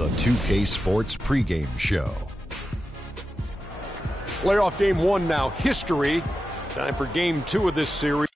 the 2K Sports pregame show. Playoff game one now, history. Time for game two of this series.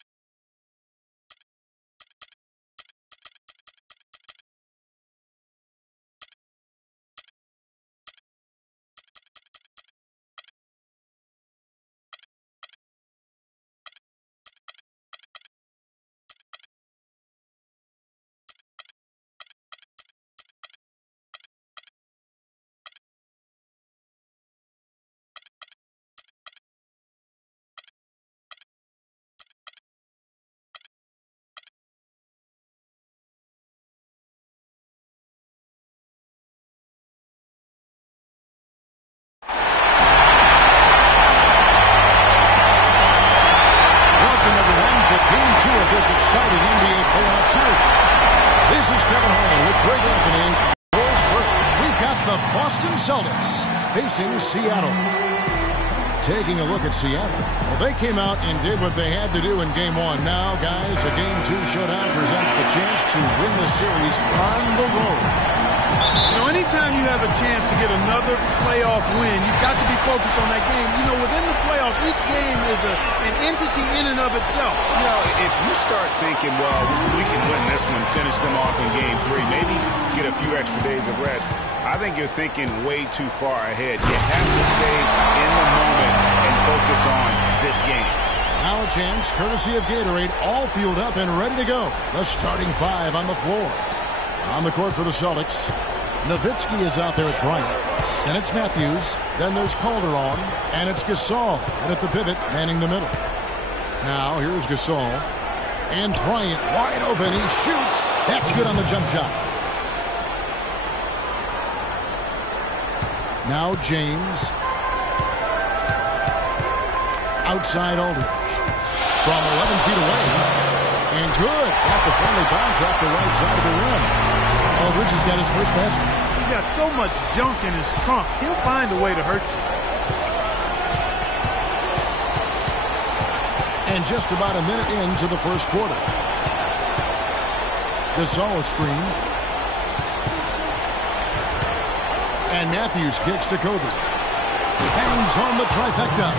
This exciting NBA playoff series. This is Kevin Harlan with Greg Anthony. We've got the Boston Celtics facing Seattle. Taking a look at Seattle. Well, they came out and did what they had to do in game one. Now, guys, a game two showdown presents the chance to win the series on the road. You know, anytime you have a chance to get another playoff win, you've got to be focused on that game. You know, within the playoffs, each game is an entity in and of itself. You know, if you start thinking, well, we can win this one, finish them off in game three, maybe get a few extra days of rest, I think you're thinking way too far ahead. You have to stay in the moment and focus on this game. Now a chance, courtesy of Gatorade, all fueled up and ready to go. The starting five on the floor. On the court for the Celtics, Nowitzki is out there at Bryant. Then it's Matthews. Then there's Calderon. And it's Gasol. And at the pivot, manning the middle. Now here's Gasol. And Bryant wide open. He shoots. That's good on the jump shot. Now James. Outside Aldridge. From 11 feet away. And good. Got the friendly bounce off the right side of the rim. Aldridge has got his first basket. He's got so much junk in his trunk. He'll find a way to hurt you. And just about a minute into the first quarter. Gasol screen. And Matthews kicks to Kobe. Hangs home the trifecta.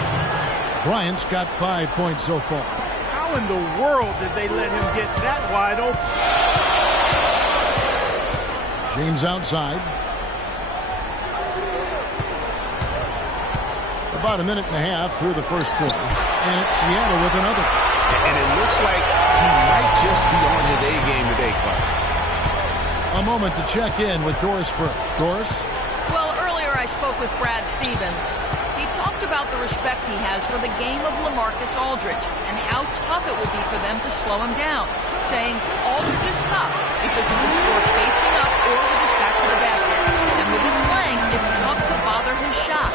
Bryant's got 5 points so far. How in the world did they let him get that wide open? James outside. About a minute and a half through the first quarter. And it's Seattle with another. And it looks like he might just be on his A game today, Clark. A moment to check in with Doris Burke. Doris? Well, earlier I spoke with Brad Stevens. He talked about the respect he has for the game of LaMarcus Aldridge and how tough it will be for them to slow him down, saying Aldridge is tough because he can score facing up or with his back to the basket. And with his length, it's tough to bother his shot.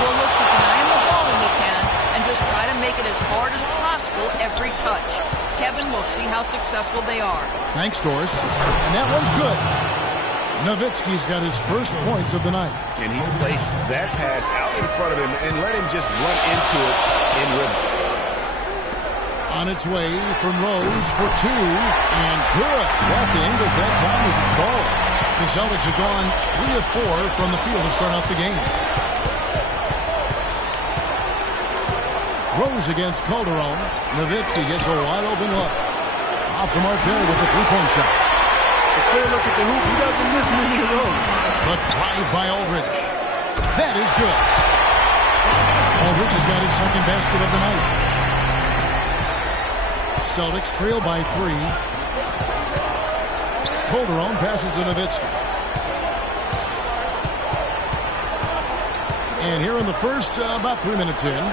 We'll look to deny him the ball when we can and just try to make it as hard as possible every touch. Kevin, will see how successful they are. Thanks, Doris. And that one's good. Nowitzki's got his first points of the night. And he placed that pass out in front of him and let him just run into it in rhythm. On its way from Rose for two. And good. Got the Ingles that time as it falls. The Celtics have gone 3 of 4 from the field to start out the game. Rose against Calderon. Nowitzki gets a wide open look. Off the mark there with the three-point shot. A clear look at the hoop. He doesn't miss many of those. The drive by Aldridge. That is good. Aldridge has got his second basket of the night. Celtics trail by 3. Calderon passes to Nowitzki. And here in the first, about 3 minutes in,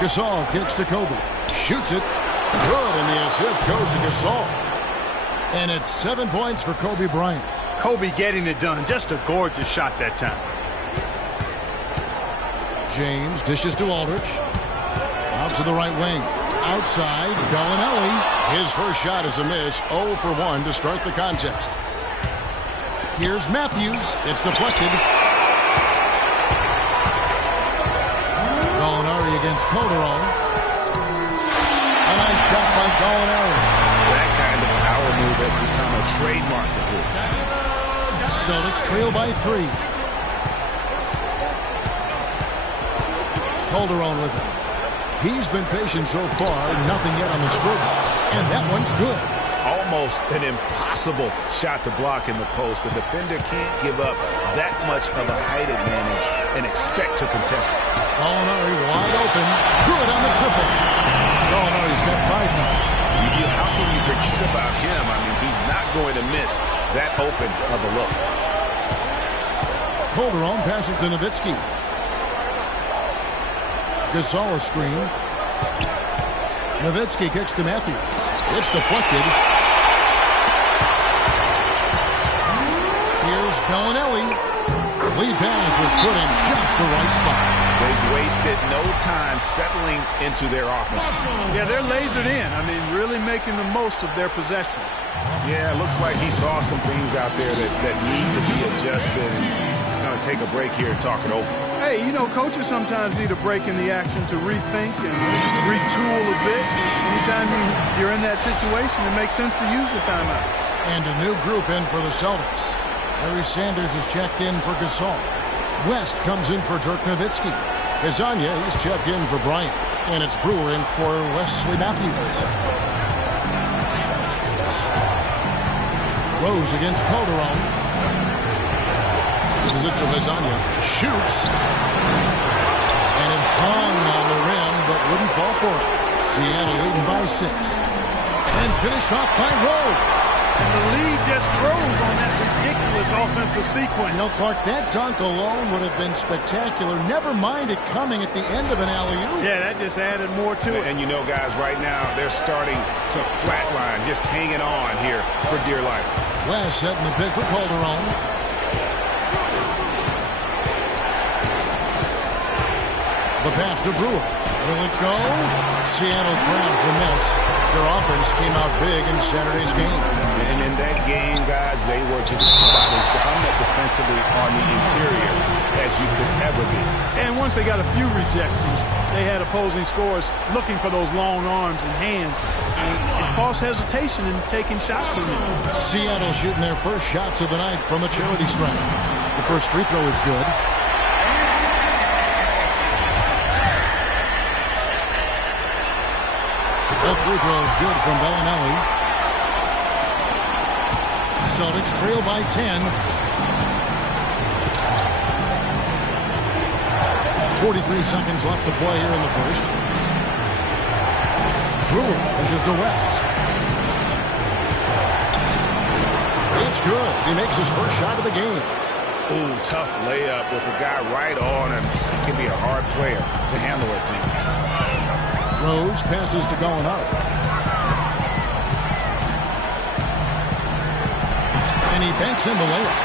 Gasol kicks to Kobe. Shoots it. Good, and the assist goes to Gasol. And it's 7 points for Kobe Bryant. Kobe getting it done. Just a gorgeous shot that time. James dishes to Aldridge. Out to the right wing. Outside, Gallinelli. His first shot is a miss. 0 for 1 to start the contest. Here's Matthews. It's deflected. Gallinelli against Calderon. A nice shot by Gallinelli. That kind of power move has become a trademark of his. Celtics trail by 3. Calderon with it. He's been patient so far. Nothing yet on the scoreboard. And that one's good. Almost an impossible shot to block in the post. The defender can't give up that much of a height advantage and expect to contest it. Gallinari wide open. Good on the triple. Gallinari's got 5 now. How can you forget about him? I mean, he's not going to miss that open of a look. Calderon passes to Nowitzki. Gasol a screen. Nowitzki kicks to Matthews. It's deflected. Here's Bellinelli. Lead pass was put in just the right spot. They've wasted no time settling into their offense. Yeah, they're lasered in. I mean, really making the most of their possessions. Yeah, it looks like he saw some things out there that need to be adjusted. And he's going to take a break here and talk it over. Hey, you know, coaches sometimes need a break in the action to rethink and retool a bit. Anytime you're in that situation, it makes sense to use the timeout. And a new group in for the Celtics. Larry Sanders is checked in for Gasol. West comes in for Dirk Nowitzki. Kazanya, he's checked in for Bryant. And it's Brewer in for Wesley Matthews. Rose against Calderon. This is it to Kazanya. Shoots. And it hung on the rim, but wouldn't fall for it. Seattle leading by 6. And finished off by Rose. And the lead just grows on that ridiculous offensive sequence. You know, Clark, that dunk alone would have been spectacular. Never mind it coming at the end of an alley-oop. Yeah, that just added more to it. And you know, guys, right now, they're starting to flatline, just hanging on here for dear life. West setting the pick for Calderon. The pass to Brewer. Will it go? Seattle grabs the miss. Their offense came out big in Saturday's game. And in that game, guys, they were just about as dominant defensively on the interior as you could ever be. And once they got a few rejections, they had opposing scorers looking for those long arms and hands. And it caused hesitation in taking shots in them. Seattle shooting their first shots of the night from a charity stripe. The first free throw is good. The free throw is good from Bellinelli. Celtics trail by 10. 43 seconds left to play here in the first. Brewer pushes to West. It's good. He makes his first shot of the game. Ooh, tough layup with the guy right on him. He can be a hard player to handle at times. Rose passes to Gallinari. And he banks in the layup.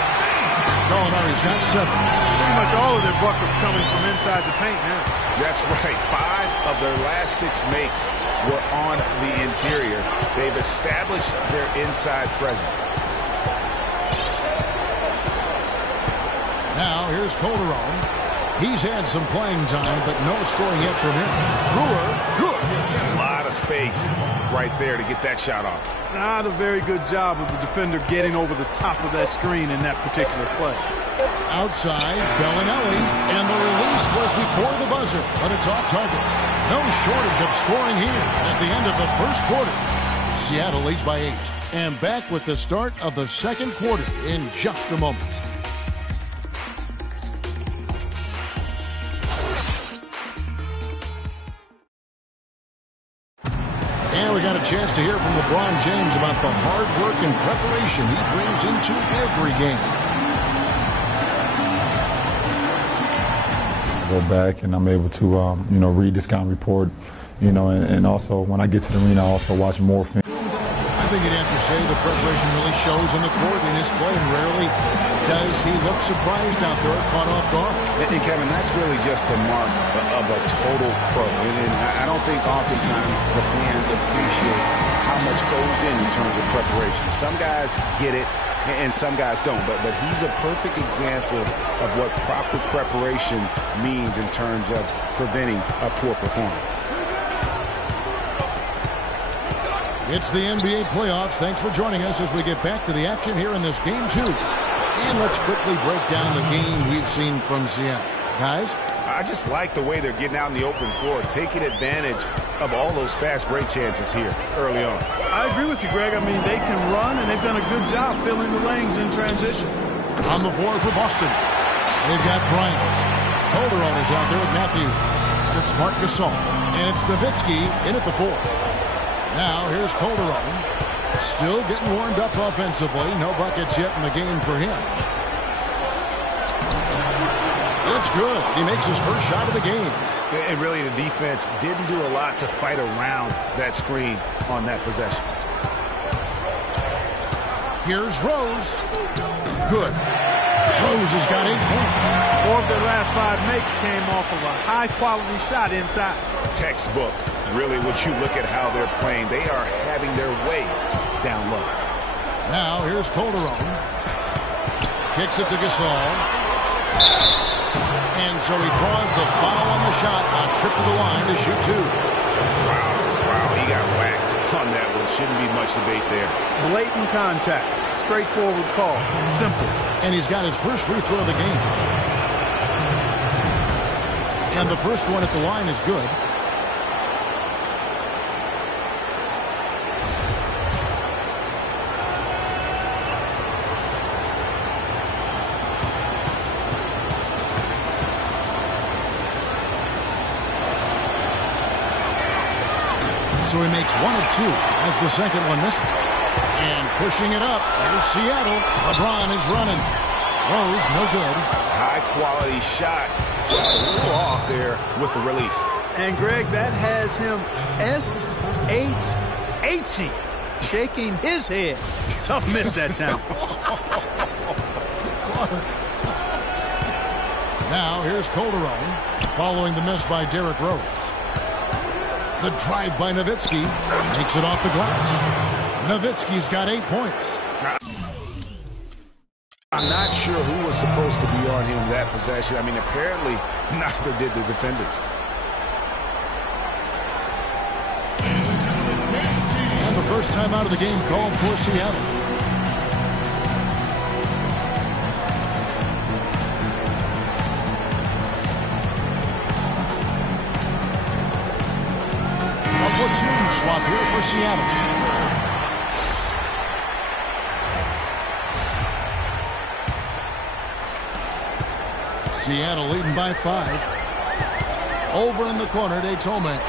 Gallinari's got 7. Pretty much all of their buckets coming from inside the paint now. That's right. 5 of their last 6 makes were on the interior. They've established their inside presence. Now here's Calderon. He's had some playing time, but no scoring yet from him. Brewer, good. A lot of space right there to get that shot off. Not a very good job of the defender getting over the top of that screen in that particular play. Outside, Bellinelli, and the release was before the buzzer, but it's off target. No shortage of scoring here at the end of the first quarter. Seattle leads by 8, and back with the start of the second quarter in just a moment. And we got a chance to hear from LeBron James about the hard work and preparation he brings into every game. I go back and I'm able to, read the scouting report, and also when I get to the arena, I also watch more film. I think you'd have to say the preparation really shows in the court in his play, and rarely does he look surprised out there, caught off guard. And Kevin, that's really just the mark of a total pro. And I don't think oftentimes the fans appreciate how much goes in terms of preparation. Some guys get it, and some guys don't. But he's a perfect example of what proper preparation means in terms of preventing a poor performance. It's the NBA playoffs. Thanks for joining us as we get back to the action here in this game 2. And let's quickly break down the game we've seen from Seattle. Guys? I just like the way they're getting out in the open floor, taking advantage of all those fast break chances here early on. I agree with you, Greg. I mean, they can run, and they've done a good job filling the lanes in transition. On the floor for Boston, they've got Bryant. Calderon is out there with Matthews. And it's Marc Gasol. And it's Nowitzki in at the fourth. Now here's Calderon. Still getting warmed up offensively. No buckets yet in the game for him. It's good. He makes his first shot of the game. And really, the defense didn't do a lot to fight around that screen on that possession. Here's Rose. Good. Rose has got 8 points. 4 of their last 5 makes came off of a high-quality shot inside. Textbook. Really, when you look at how they're playing, they are having their way down low. Now, here's Calderon. Kicks it to Gasol. And so he draws the foul on the shot. A trip to the line to shoot 2. Wow, he got whacked on that one. Shouldn't be much debate there. Blatant contact. Straightforward call. Simple. And he's got his first free throw of the game. And the first one at the line is good. So he makes 1 of 2 as the second one misses. And pushing it up, here's Seattle. LeBron is running. Rose, no good. High quality shot. Just a little off there with the release. And Greg, that has him S-H-H-ing, shaking his head. Tough miss that time. Now here's Calderon following the miss by Derrick Rose. The drive by Nowitzki makes it off the glass. Nowitzki's got 8 points. I'm not sure who was supposed to be on him that possession. I mean, apparently neither did the defenders. And the first time out of the game called for Seattle. Platoon swap here for Seattle. Seattle leading by 5. Over in the corner, Daytome.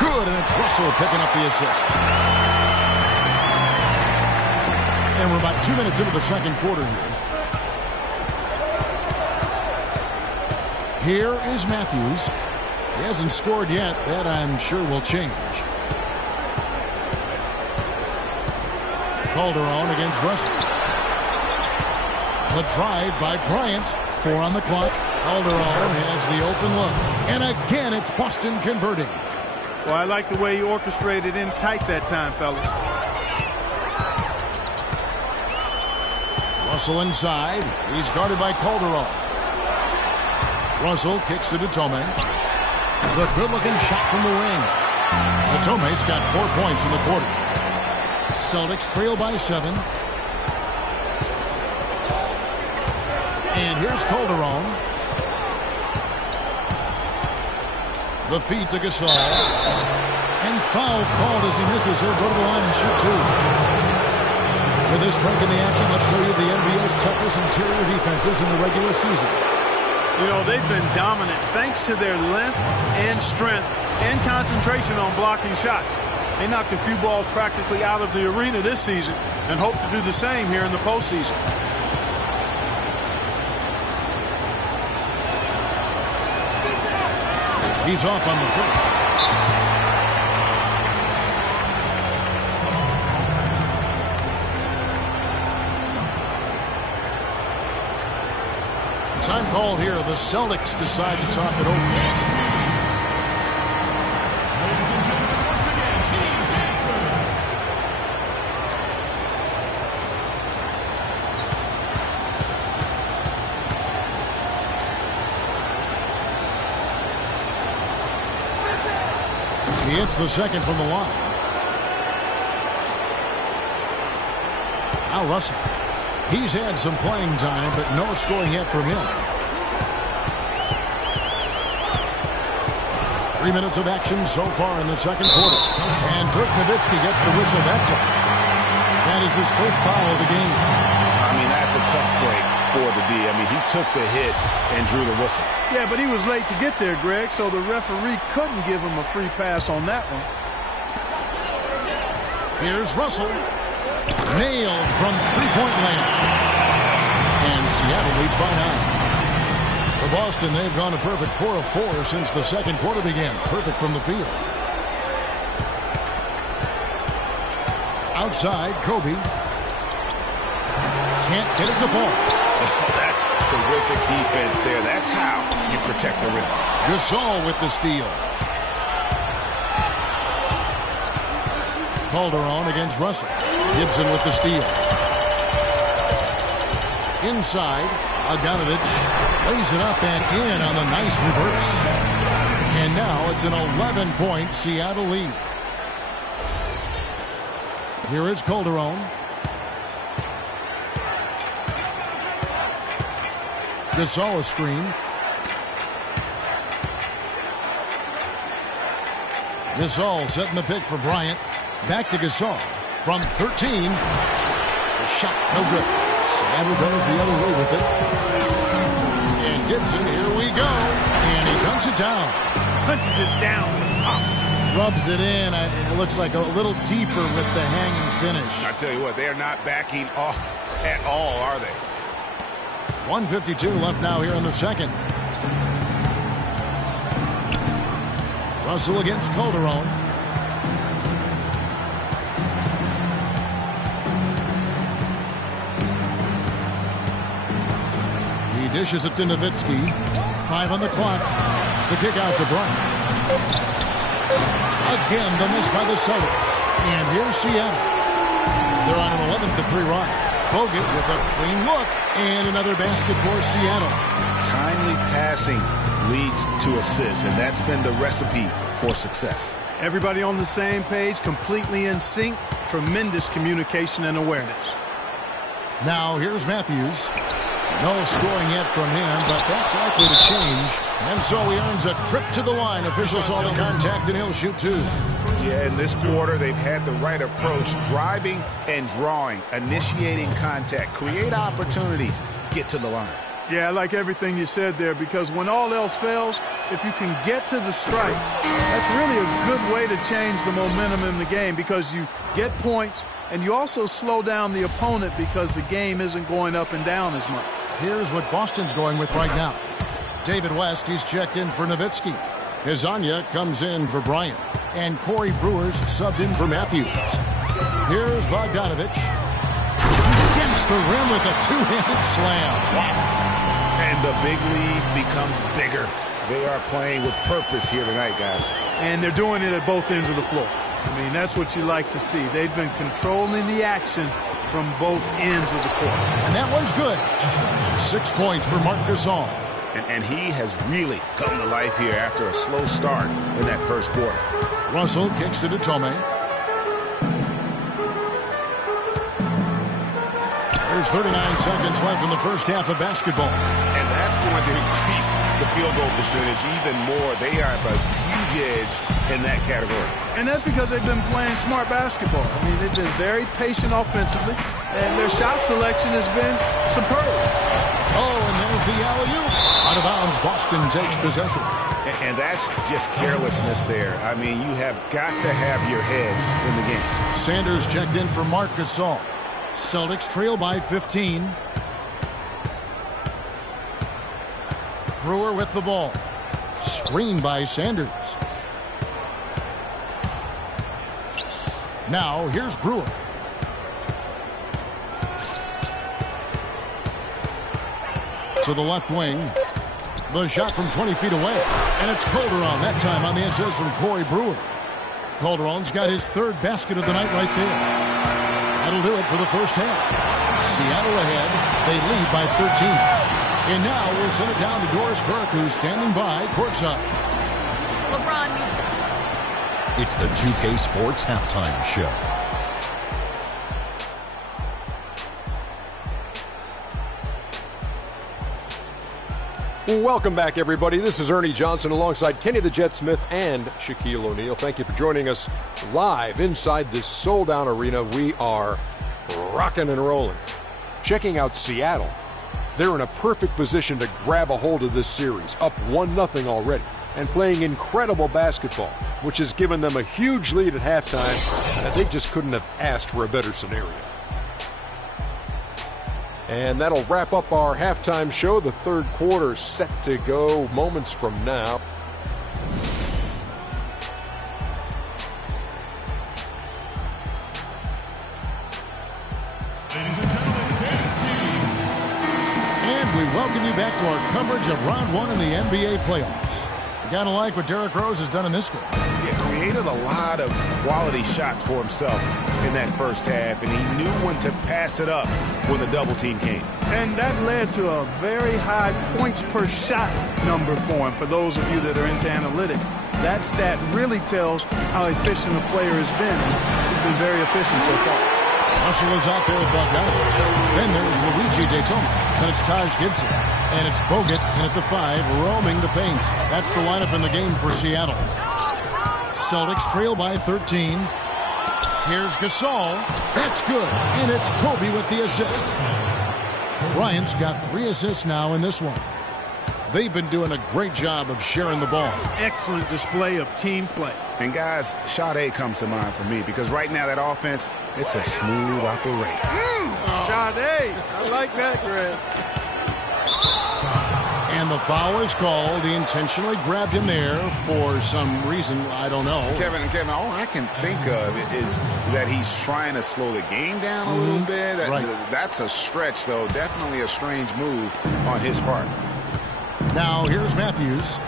Good, and it's Russell picking up the assist. And we're about 2 minutes into the second quarter here. Here is Matthews. He hasn't scored yet. That, I'm sure, will change. Calderon against Russell. The drive by Bryant. 4 on the clock. Calderon has the open look. And again, it's Boston converting. Well, I like the way he orchestrated in tight that time, fellas. Russell inside. He's guarded by Calderon. Russell kicks to Daytome. The good-looking shot from the wing. Daytome's got 4 points in the quarter. Celtics trail by 7. And here's Calderon. The feed to Gasol. And foul called as he misses. He'll go to the line and shoot 2. With this break in the action, let's show you the NBA's toughest interior defenses in the regular season. You know, they've been dominant thanks to their length and strength and concentration on blocking shots. They knocked a few balls practically out of the arena this season and hope to do the same here in the postseason. He's off on the first. Time called here. The Celtics decide to talk it over. Ladies and gentlemen, once again, Team Panthers. He hits the second from the line. Now Russell. He's had some playing time, but no scoring yet from him. 3 minutes of action so far in the second quarter. And Dirk Nowitzki gets the whistle that time. That is his first foul of the game. I mean, that's a tough break for the D. I mean, he took the hit and drew the whistle. Yeah, but he was late to get there, Greg, so the referee couldn't give him a free pass on that one. Here's Russell. Nailed from three-point land. And Seattle leads by 9. For Boston, they've gone a perfect 4 of 4 since the second quarter began. Perfect from the field. Outside, Kobe. Can't get it to fall. Oh, that's terrific defense there. That's how you protect the rim. Gasol with the steal. Calderon against Russell. Gibson with the steal. Inside, Bogdanovich lays it up and in on the nice reverse. And now it's an 11-point Seattle lead. Here is Calderon. Gasol a screen. Gasol setting the pick for Bryant. Back to Gasol from 13. The shot no good. Seattle goes the other way with it. And Gibson, here we go. And he dunks it down. Punches it down. Rubs it in. It looks like a little deeper with the hanging finish. I tell you what, they are not backing off at all, are they? 1:52 left now here in the second. Russell against Calderon. He dishes it to Nowitzki. 5 on the clock. The kick out to Bryant. Again, the miss by the Celtics. And here's Seattle. They're on an 11-3 run. Bogut with a clean look. And another basket for Seattle. Timely passing leads to assists, and that's been the recipe for success. Everybody on the same page, completely in sync. Tremendous communication and awareness. Now here's Matthews. No scoring yet from him, but that's likely to change. And so he earns a trip to the line. Officials saw the contact, and he'll shoot 2. Yeah, in this quarter, they've had the right approach, driving and drawing, initiating contact, create opportunities, get to the line. Yeah, I like everything you said there, because when all else fails, if you can get to the strike, that's really a good way to change the momentum in the game, because you get points and you also slow down the opponent because the game isn't going up and down as much. Here's what Boston's going with right now. David West, he's checked in for Nowitzki. Hezonja comes in for Bryant. And Corey Brewer's subbed in for Matthews. Here's Bogdanovich. Dents the rim with a two-handed slam. Wow. And the big lead becomes bigger. They are playing with purpose here tonight, guys. And they're doing it at both ends of the floor. I mean, that's what you like to see. They've been controlling the action from both ends of the court. And that one's good. 6 points for Marc Gasol. And he has really come to life here after a slow start in that first quarter. Russell kicks to Tome. There's 39 seconds left in the first half of basketball. And that's going to increase the field goal percentage even more. They have a huge edge in that category. And that's because they've been playing smart basketball. I mean, they've been very patient offensively, and their shot selection has been superb. Oh, and there's the alley-oop. Out of bounds, Boston takes possession. And that's just carelessness there. I mean, you have got to have your head in the game. Sanders checked in for Marc Gasol. Celtics trail by 15. Brewer with the ball. Screened by Sanders. Now, here's Brewer. To the left wing. The shot from 20 feet away. And it's Calderon, that time on the assist from Corey Brewer. Calderon's got his third basket of the night right there. That'll do it for the first half. Seattle ahead. They lead by 13. And now we'll send it down to Doris Burke, who's standing by courtside. LeBron, It's the 2K Sports Halftime Show. Welcome back, everybody. This is Ernie Johnson alongside Kenny the Jet Smith and Shaquille O'Neal. Thank you for joining us live inside this sold-out arena. We are rocking and rolling. Checking out Seattle. They're in a perfect position to grab a hold of this series, up 1-0 already, and playing incredible basketball, which has given them a huge lead at halftime, and they just couldn't have asked for a better scenario. And that'll wrap up our halftime show. The third quarter set to go moments from now. Ladies and gentlemen, dance team. And we welcome you back to our coverage of round one in the NBA playoffs. You gotta like what Derrick Rose has done in this game. He created a lot of quality shots for himself in that first half, and he knew when to pass it up when the double team came. And that led to a very high points per shot number for him. For those of you that are into analytics, that stat really tells how efficient a player has been. He's been very efficient so far. Russell is out there with Bogdanovich. Then there's Luigi Daytona. Then it's Taj Gibson. And it's Bogut in at the 5, roaming the paint. That's the lineup in the game for Seattle. Celtics trail by 13. Here's Gasol. That's good. And it's Kobe with the assist. Bryant's got 3 assists now in this one. They've been doing a great job of sharing the ball. Excellent display of team play. And guys, Sade comes to mind for me because right now that offense, it's a smooth operation. Sade, I like that, Greg. And the foul is called. He intentionally grabbed him there for some reason. I don't know. Kevin, all I can think of is that he's trying to slow the game down a little bit. That's a stretch, though. Definitely a strange move on his part. Now, here's Matthews.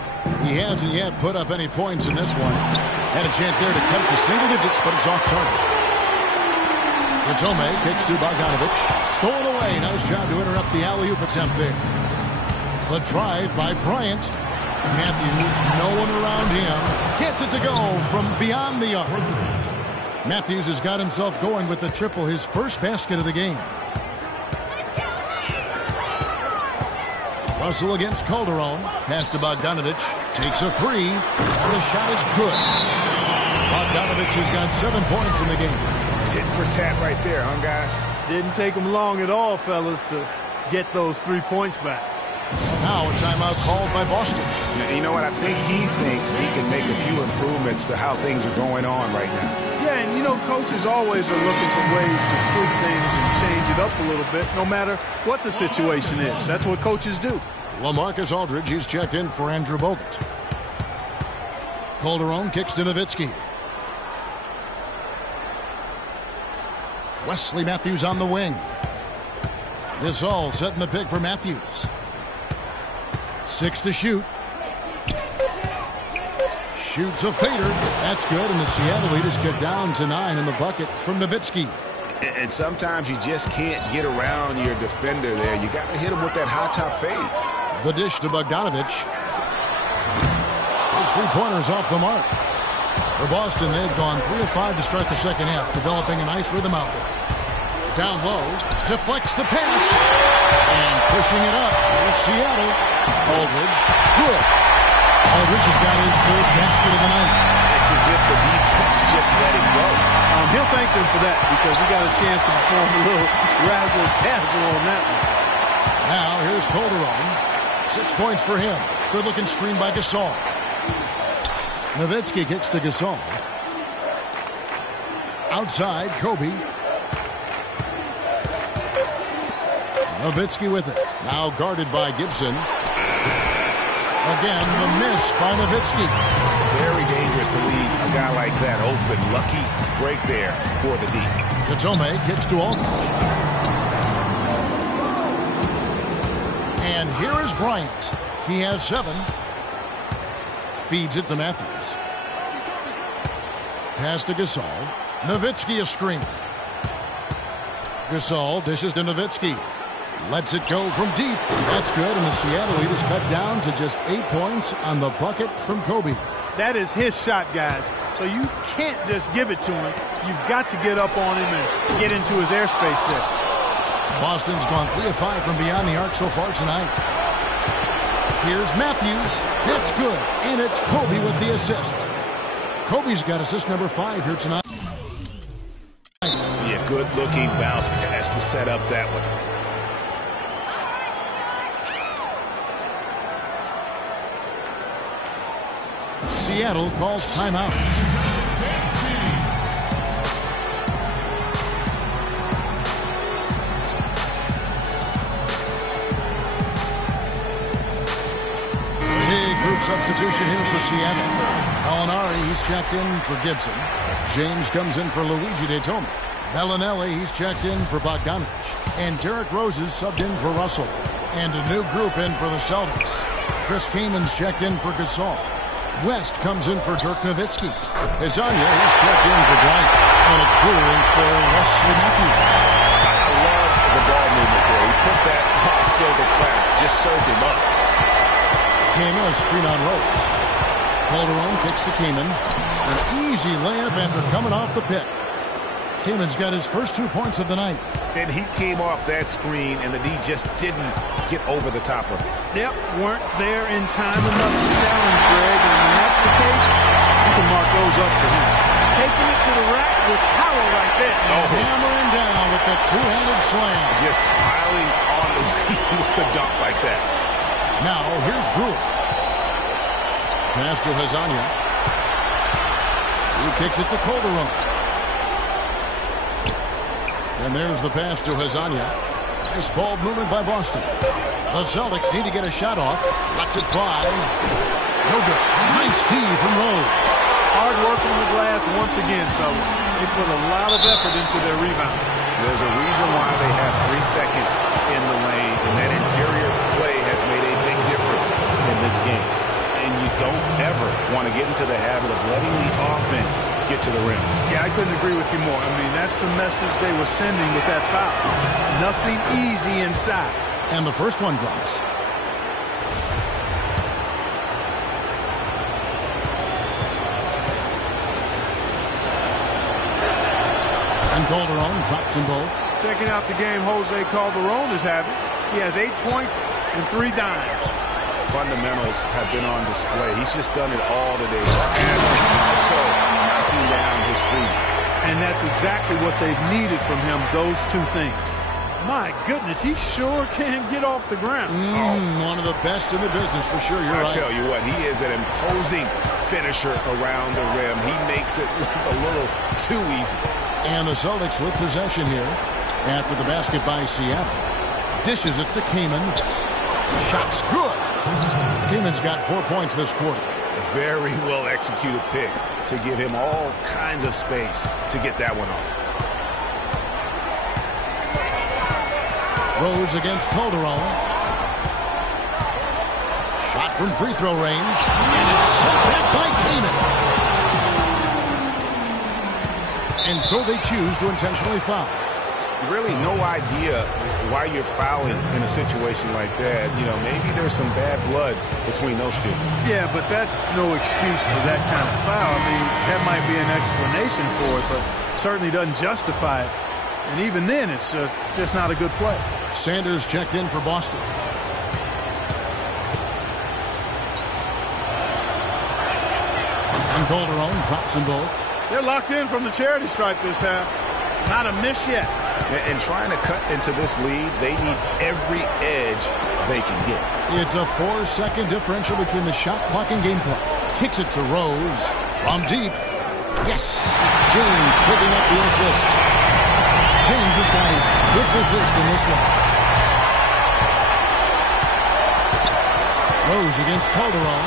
He hasn't yet put up any points in this one. Had a chance there to cut it to single digits, but it's off target. Katome kicks to Bogdanovich. Stolen away. Nice job to interrupt the alley-oop attempt there. The drive by Bryant. Matthews, no one around him. Gets it to go from beyond the arc. Matthews has got himself going with the triple, his first basket of the game. Russell against Calderon. Pass to Bogdanovich. Takes a 3. And the shot is good. Bogdanovich has got 7 points in the game. Tit for tat right there, huh, guys? Didn't take him long at all, fellas, to get those 3 points back. Now a timeout called by Boston. You know what? I think he thinks he can make a few improvements to how things are going on right now. Yeah, and you know, coaches always are looking for ways to tweak things and change it up a little bit, no matter what the situation is. That's what coaches do. LaMarcus Aldridge, he's checked in for Andrew Bogut. Calderon kicks to Nowitzki. Wesley Matthews on the wing. Gasol setting the pick for Matthews. 6 to shoot. Shoots a fader. That's good, and the Seattle lead is cut down to 9 in the bucket from Nowitzki. And sometimes you just can't get around your defender there. You got to hit him with that high top fade. The dish to Bogdanovich. Those 3-pointers off the mark. For Boston, they've gone 3 of 5 to start the second half, developing a nice rhythm out there. Down low, deflects the pass, and pushing it up for Seattle. Aldridge, good. Aldridge has got his 3rd basket of the night. It's as if the defense just let him go. He'll thank them for that because he got a chance to perform a little razzle-dazzle on that one. Now here's Calderon. 6 points for him. Good-looking screen by Gasol. Nowitzki kicks to Gasol. Outside, Kobe. Nowitzki with it. Now guarded by Gibson. Again, the miss by Nowitzki. Very dangerous to leave a guy like that open. Lucky break there for the D. Katome kicks to Aldridge. And here is Bryant. He has 7. Feeds it to Matthews. Pass to Gasol. Nowitzki a screen. Gasol dishes to Nowitzki. Lets it go from deep. That's good, and the Seattle lead is cut down to just 8 points on the bucket from Kobe. That is his shot, guys. So you can't just give it to him. You've got to get up on him and get into his airspace there. Boston's gone 3 of 5 from beyond the arc so far tonight. Here's Matthews. That's good. And it's Kobe with the assist. Kobe's got assist number 5 here tonight. Yeah, good-looking bounce pass to set up that one. Seattle calls timeout. Substitution here for Seattle. Alinari, he's checked in for Gibson. James comes in for Luigi DeToma. Bellinelli, he's checked in for Bogdanovich. And Derrick Rose is subbed in for Russell. And a new group in for the Celtics. Chris Kamen's checked in for Gasol. West comes in for Dirk Nowitzki. Hezonja, he's checked in for Bryant. And it's Brewer in for Wesley Matthews. I love the ball movement there. He put that hot silver platter, just served him up. Kaman, a screen on Rose. Calderon kicks to Kaman. An easy layup after coming off the pick. Kaman's got his first 2 points of the night. And he came off that screen, and the D just didn't get over the top of it. Yep, weren't there in time enough to challenge Greg, and when that's the case, you can mark those up for him. Taking it to the rack with power right there. Hammering down with the two-handed slam. Just piling on the lead with the dunk like that. Now, here's Brewer. Pass to Hezonja. He kicks it to Calderon. And there's the pass to Hezonja. Nice ball movement by Boston. The Celtics need to get a shot off. Lets it fly. No good. Nice D from Rose. Hard work on the glass once again, fellas. They put a lot of effort into their rebound. There's a reason why they have 3 seconds in the lane, and that interior play has made a big difference in this game. And you don't ever want to get into the habit of letting the offense get to the rim. Yeah, I couldn't agree with you more. I mean, that's the message they were sending with that foul. Nothing easy inside. And the first one drops. And Calderon drops them both. Checking out the game Jose Calderon is having. He has 8 points and 3 dimes. Fundamentals have been on display. He's just done it all today. Passing, also knocking down his frees. And that's exactly what they've needed from him, those 2 things. My goodness, he sure can get off the ground. One of the best in the business for sure. You're right. I tell you what, he is an imposing finisher around the rim. He makes it look a little too easy. And the Celtics with possession here after the basket by Seattle. Dishes it to Kaman. Shot's good. Kaman's got 4 points this quarter. Very well executed pick to give him all kinds of space to get that one off. Rose against Calderon. Shot from free throw range. And it's set back by Kaman. And so they choose to intentionally foul. Really no idea why you're fouling in a situation like that. You know, maybe there's some bad blood between those two. Yeah, but that's no excuse for that kind of foul. I mean, that might be an explanation for it, but certainly doesn't justify it. And even then, it's just not a good play. Sanders checked in for Boston. And Calderon drops them both. They're locked in from the charity stripe this half. Not a miss yet. And trying to cut into this lead, they need every edge they can get. It's a 4-second differential between the shot clock and game clock. Kicks it to Rose from deep. Yes, it's James picking up the assist. James has got his 5th assist in this one. Rose against Calderon.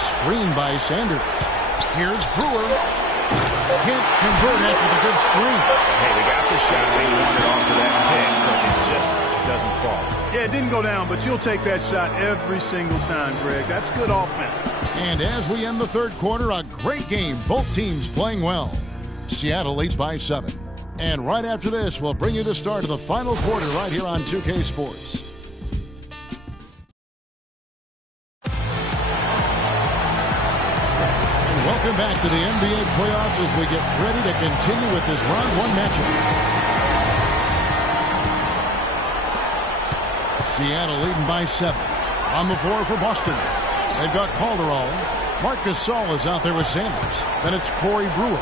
Screen by Sanders. Here's Brewer. Can't convert after the good screen. Hey, they got the shot they wanted off of that pick, but it just doesn't fall. Yeah, it didn't go down, but you'll take that shot every single time, Greg. That's good offense. And as we end the third quarter, a great game. Both teams playing well. Seattle leads by 7. And right after this, we'll bring you the start of the final quarter right here on 2K Sports. Welcome back to the NBA playoffs as we get ready to continue with this round 1 matchup. Seattle leading by 7. On the floor for Boston, they've got Calderon. Marcus Gasol is out there with Sanders. Then it's Corey Brewer.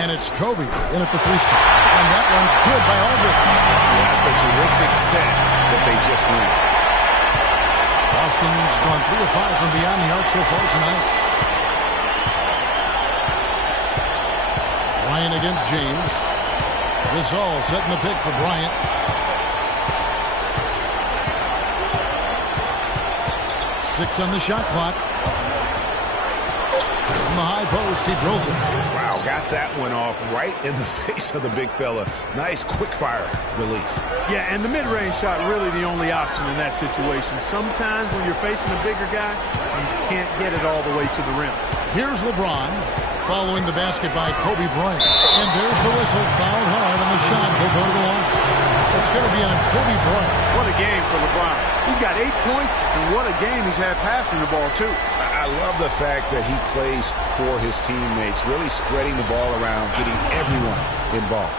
And it's Kobe in at the 3 spot. And that one's good by Aldridge. That's a terrific set that they just won. Boston's gone 3 of 5 from beyond the arc so far tonight. Bryant against James. Gasol setting the pick for Bryant. Six on the shot clock. From the high post, he drills it. Wow, got that one off right in the face of the big fella. Nice quick fire release. Yeah, and the mid-range shot really the only option in that situation. Sometimes when you're facing a bigger guy, you can't get it all the way to the rim. Here's LeBron following the basket by Kobe Bryant. And there's the whistle, fouled hard on the shot. He'll go to the line. It's going to be on Kobe Bryant. What a game for LeBron. He's got 8 points, and what a game he's had passing the ball, too. I love the fact that he plays for his teammates, really spreading the ball around, getting everyone involved.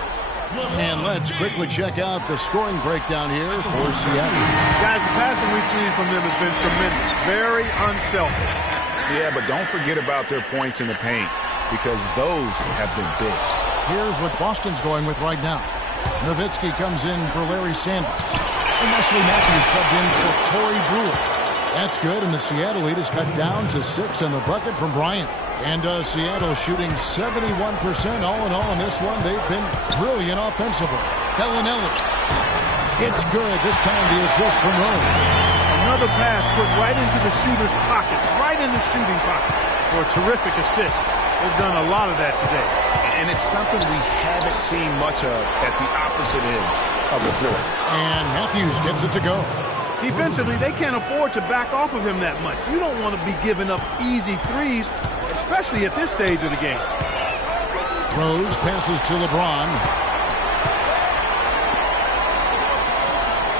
And let's quickly check out the scoring breakdown here for Seattle. Guys, the passing we've seen from them has been tremendous. Very unselfish. Yeah, but don't forget about their points in the paint, because those have been big. Here's what Boston's going with right now. Nowitzki comes in for Larry Sanders. And Wesley Matthews subbed in for Corey Brewer. That's good, and the Seattle lead is cut down to 6 on the bucket from Bryant. And Seattle shooting 71% all in all in this one. They've been brilliant offensively. Bellinelli. It's good. This time the assist from Rose. Another pass put right into the shooter's pocket, right in the shooting pocket for a terrific assist. They've done a lot of that today. And it's something we haven't seen much of at the opposite end of the floor. And Matthews gets it to go. Defensively, they can't afford to back off of him that much. You don't want to be giving up easy threes, especially at this stage of the game. Rose passes to LeBron.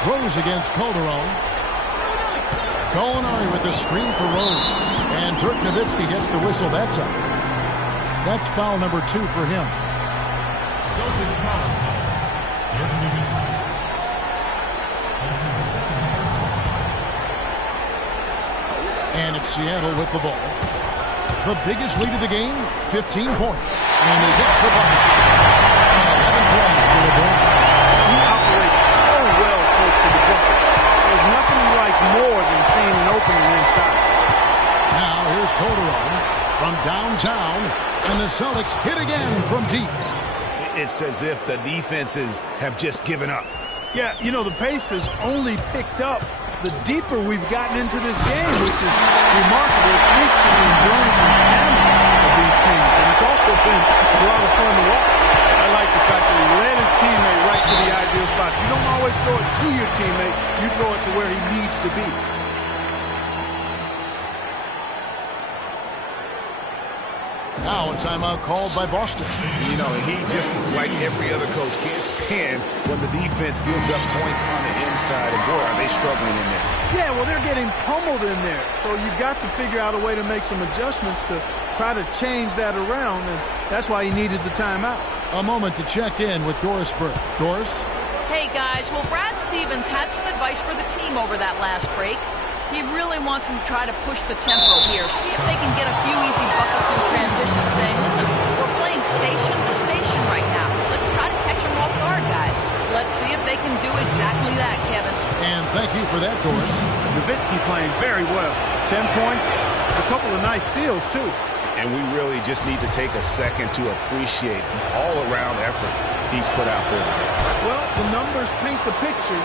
Rose against Calderon. Gallinari with the screen for Rose. And Dirk Nowitzki gets the whistle that time. That's foul number 2 for him. Celtics foul. Dirk Nowitzki. That's his second. And it's Seattle with the ball. The biggest lead of the game, 15 points. And he gets the bucket. 11 points for LeBron. He operates so well close to the bucket. There's nothing he likes more than seeing an opening inside. Now here's Calderon from downtown. And the Celtics hit again from deep. It's as if the defenses have just given up. Yeah, you know, the pace has only picked up the deeper we've gotten into this game, which is remarkable. It speaks to the endurance and stamina of these teams. And it's also been a lot of fun to watch. I like the fact that he led his teammate right to the ideal spot. You don't always throw it to your teammate. You throw it to where he needs to be. Now a timeout called by Boston. You know, he just, like every other coach, can't stand when the defense gives up points on the inside. And boy, are they struggling in there. Yeah, well, they're getting pummeled in there. So you've got to figure out a way to make some adjustments to try to change that around. And that's why he needed the timeout. A moment to check in with Doris Burke. Doris? Hey, guys. Well, Brad Stevens had some advice for the team over that last break. He really wants them to try to push the tempo here, see if they can get a few easy buckets in transition, saying, listen, we're playing station to station right now. Let's try to catch them off guard, guys. Let's see if they can do exactly that, Kevin. And thank you for that, Doris. Nowitzki playing very well. 10 points, a couple of nice steals, too. And we really just need to take a second to appreciate the all-around effort he's put out there today. Well, the numbers paint the picture.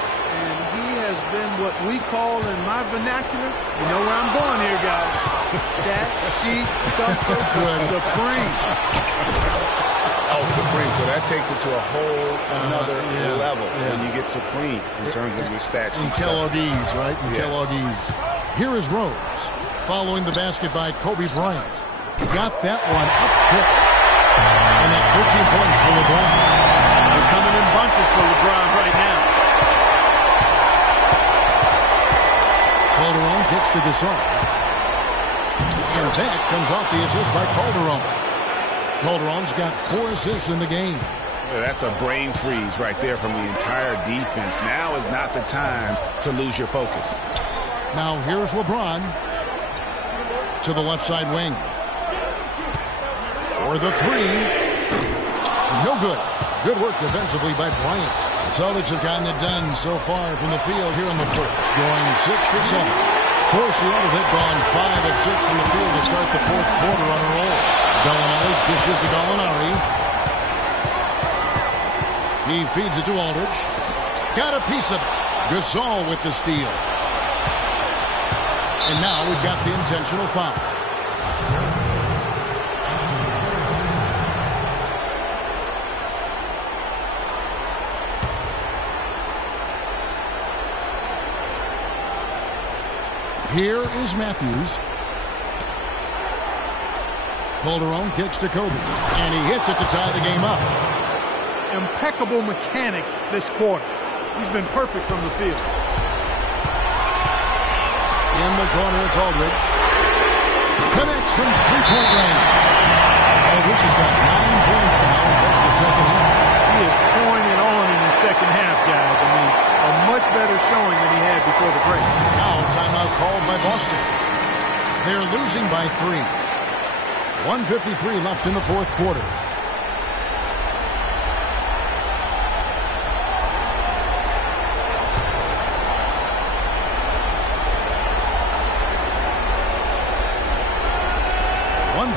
Has been what we call in my vernacular. You know where I'm going here, guys. Stat sheet stuffer supreme. Oh, supreme. So that takes it to a whole another level when you get supreme in terms of your stat sheet. In Kelloggese, right? In Yes. Kelloggese. Here is Rose following the basket by Kobe Bryant. Got that one up quick. And that's 14 points for LeBron. They're coming in bunches for LeBron right now. Calderon gets to Gasol. And that comes off the assist by Calderon. Calderon's got 4 assists in the game. That's a brain freeze right there from the entire defense. Now is not the time to lose your focus. Now here's LeBron to the left side wing. For the three. No good. Good work defensively by Bryant. The Celtics have gotten it done so far from the field here in the fourth, going 6 for 7. For Seattle, they've gone 5 of 6 in the field to start the fourth quarter on a roll. Gallinari dishes to Gallinari. He feeds it to Aldridge. Got a piece of it. Gasol with the steal. And now we've got the intentional foul. Here is Matthews. Calderon kicks to Kobe. And he hits it to tie the game up. Impeccable mechanics this quarter. He's been perfect from the field. In the corner, it's Aldridge. Connects from three-point range. Aldridge has got 9 points now in just the second half. He is pouring it on in the second half, guys. I mean, a much better showing than he had before the break. Now, timeout called by Boston. They're losing by 3. 1:53 left in the fourth quarter.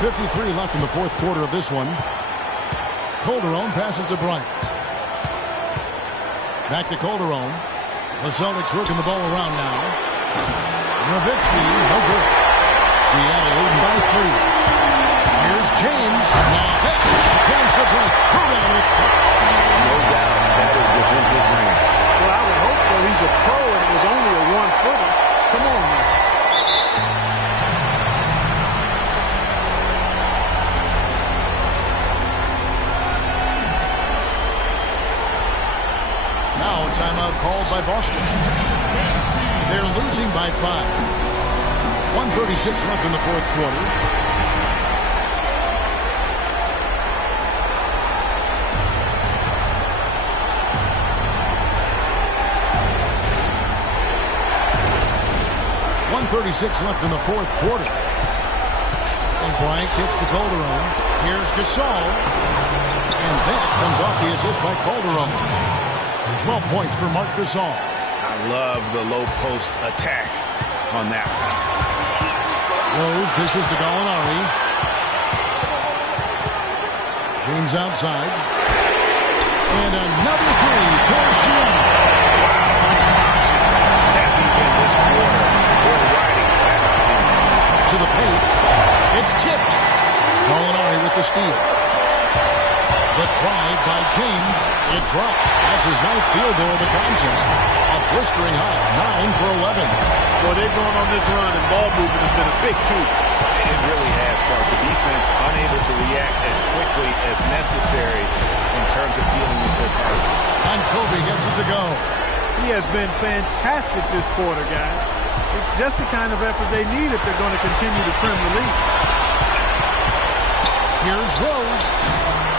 .53 left in the fourth quarter of this one. Calderon passes to Bryant. Back to Calderon. The Celtics working the ball around now. Nowitzki, no good. Seattle leading by 3. Here's James. Now that's how to finish the break. Calderon with touch. No doubt that is within his range. Well, I would hope so. He's a pro and it was only a 1-footer. Come on, man. Timeout called by Boston. They're losing by 5. 1:36 left in the fourth quarter. .36 left in the fourth quarter. And Bryant kicks to Calderon. Here's Gasol. And that comes off the assist by Calderon. 12 points for Marc Gasol. I love the low post attack on that one. Rose dishes to Gallinari. James outside. And another three for Seattle. Wow, unconscious has he been this quarter. We're riding that out. To the paint. It's tipped. Gallinari with the steal. The drive by James. It drops. That's his 9th field goal of the contest. A blistering high, 9 for 11. Well, they've gone on this run, and ball movement has been a big key. It really has, Clark. The defense unable to react as quickly as necessary in terms of dealing with their passing. And Kobe gets it to go. He has been fantastic this quarter, guys. It's just the kind of effort they need if they're going to continue to trim the lead. Here's Rose.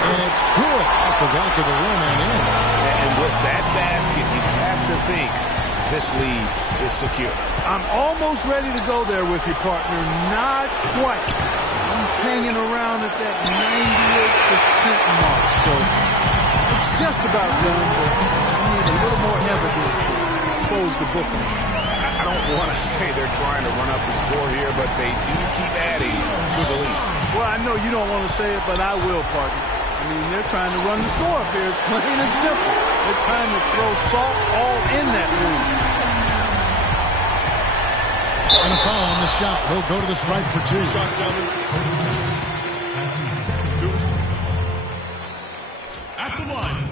And it's good off the back of the rim and in. And with that basket, you have to think this lead is secure. I'm almost ready to go there with you, partner. Not quite. I'm hanging around at that 98% mark. So it's just about done, but I need a little more evidence to close the book on. I don't want to say they're trying to run up the score here, but they do keep adding to the lead. Well, I know you don't want to say it, but I will, partner. I mean, they're trying to run the score up here. It's plain and simple. They're trying to throw salt all in that wound. And a foul on the shot. He'll go to the stripe for 2. At the line,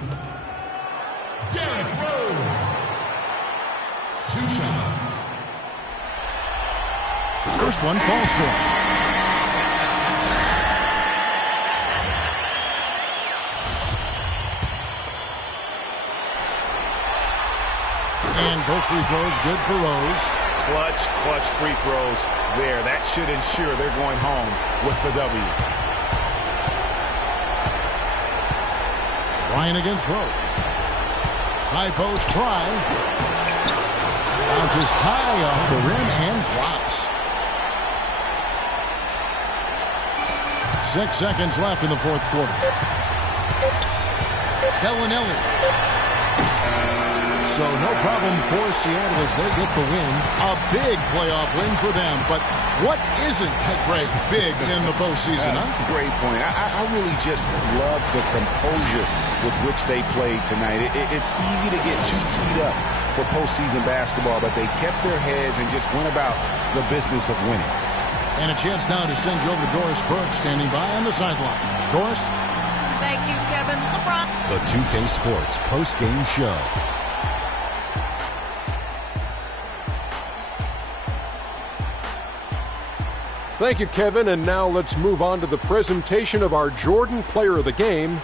Derrick Rose. 2 shots. First one falls for him. And both free throws good for Rose. Clutch free throws there. That should ensure they're going home with the W. Bryant against Rose. High post try. Bounces high off the rim and drops. 6 seconds left in the fourth quarter. Bellinelli. So no problem for Seattle as they get the win. A big playoff win for them. But what isn't, Greg, big in the postseason, huh? Great point. I really just love the composure with which they played tonight. It's easy to get too keyed up for postseason basketball, but they kept their heads and just went about the business of winning. And a chance now to send you over to Doris Burke standing by on the sideline. Doris? Thank you, Kevin. LeBron. The 2K Sports post-game show. Thank you, Kevin. And now let's move on to the presentation of our Jordan Player of the Game,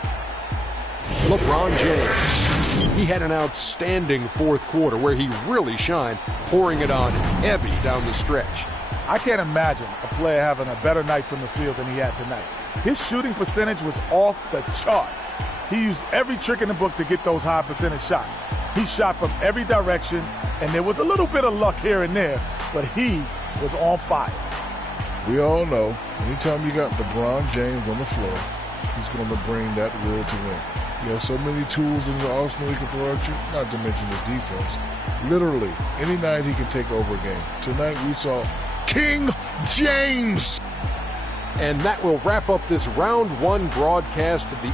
LeBron James. He had an outstanding fourth quarter where he really shined, pouring it on heavy down the stretch. I can't imagine a player having a better night from the field than he had tonight. His shooting percentage was off the charts. He used every trick in the book to get those high percentage shots. He shot from every direction, and there was a little bit of luck here and there, but he was on fire. We all know, anytime you got LeBron James on the floor, he's going to bring that will to win. He has so many tools in the arsenal he can throw at you, not to mention the defense. Literally, any night he can take over a game. Tonight we saw King James. And that will wrap up this round one broadcast of the